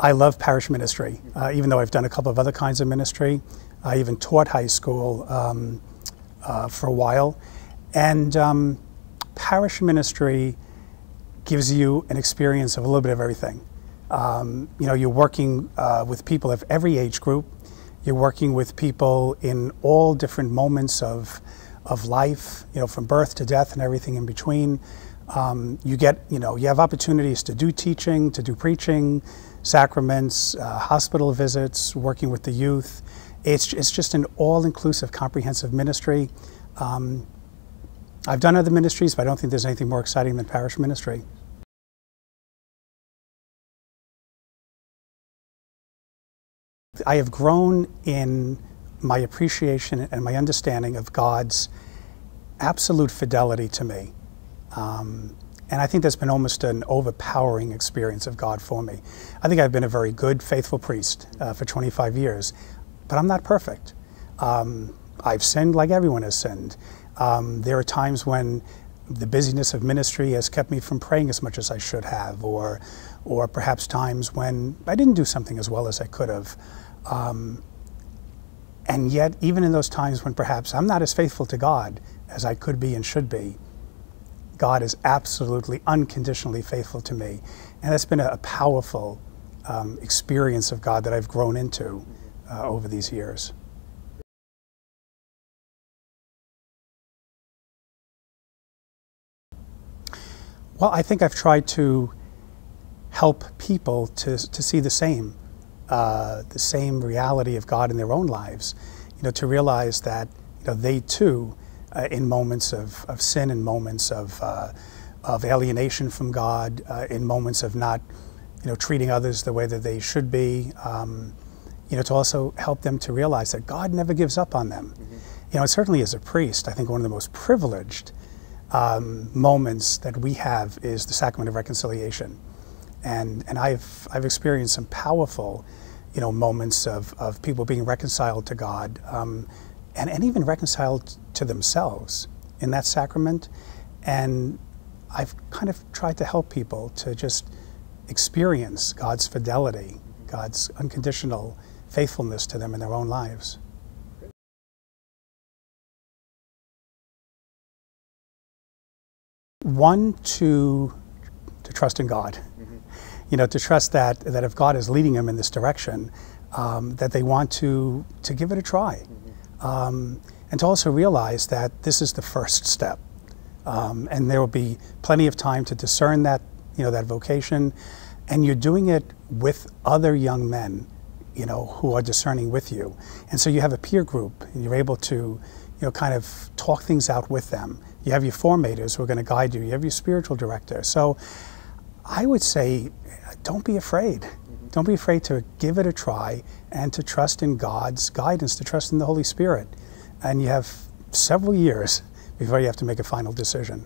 I love parish ministry, even though I've done a couple of other kinds of ministry. I even taught high school for a while. And parish ministry gives you an experience of a little bit of everything. You know, you're working with people of every age group. You're working with people in all different moments of life, you know, from birth to death and everything in between. You have opportunities to do teaching, to do preaching, sacraments, hospital visits, working with the youth. It's just an all-inclusive, comprehensive ministry. I've done other ministries, but I don't think there's anything more exciting than parish ministry. I have grown in my appreciation and my understanding of God's absolute fidelity to me. And I think that's been almost an overpowering experience of God for me. I think I've been a very good, faithful priest for 25 years, but I'm not perfect. I've sinned like everyone has sinned. There are times when the busyness of ministry has kept me from praying as much as I should have, or perhaps times when I didn't do something as well as I could have. And yet, even in those times when perhaps I'm not as faithful to God as I could be and should be, God is absolutely, unconditionally faithful to me. And that's been a powerful experience of God that I've grown into over these years. Well, I think I've tried to help people to see the same reality of God in their own lives. You know, to realize that, you know, they too, in moments of sin, in moments of alienation from God, in moments of not, you know, treating others the way that they should be, you know, to also help them to realize that God never gives up on them. Mm-hmm. You know, and certainly as a priest, I think one of the most privileged moments that we have is the sacrament of reconciliation. And I've experienced some powerful, you know, moments of people being reconciled to God, and even reconciled to themselves in that sacrament. And I've kind of tried to help people to just experience God's fidelity, God's unconditional faithfulness to them in their own lives. One, to trust in God. Mm-hmm. You know, to trust that if God is leading them in this direction, that they want to give it a try. Mm-hmm. And to also realize that this is the first step. And there will be plenty of time to discern that, you know, that vocation. And you're doing it with other young men, you know, who are discerning with you. And so you have a peer group, and you're able to, you know, kind of talk things out with them. You have your formators who are going to guide you. You have your spiritual director. So I would say, don't be afraid. Mm-hmm. Don't be afraid to give it a try and to trust in God's guidance, to trust in the Holy Spirit. And you have several years before you have to make a final decision.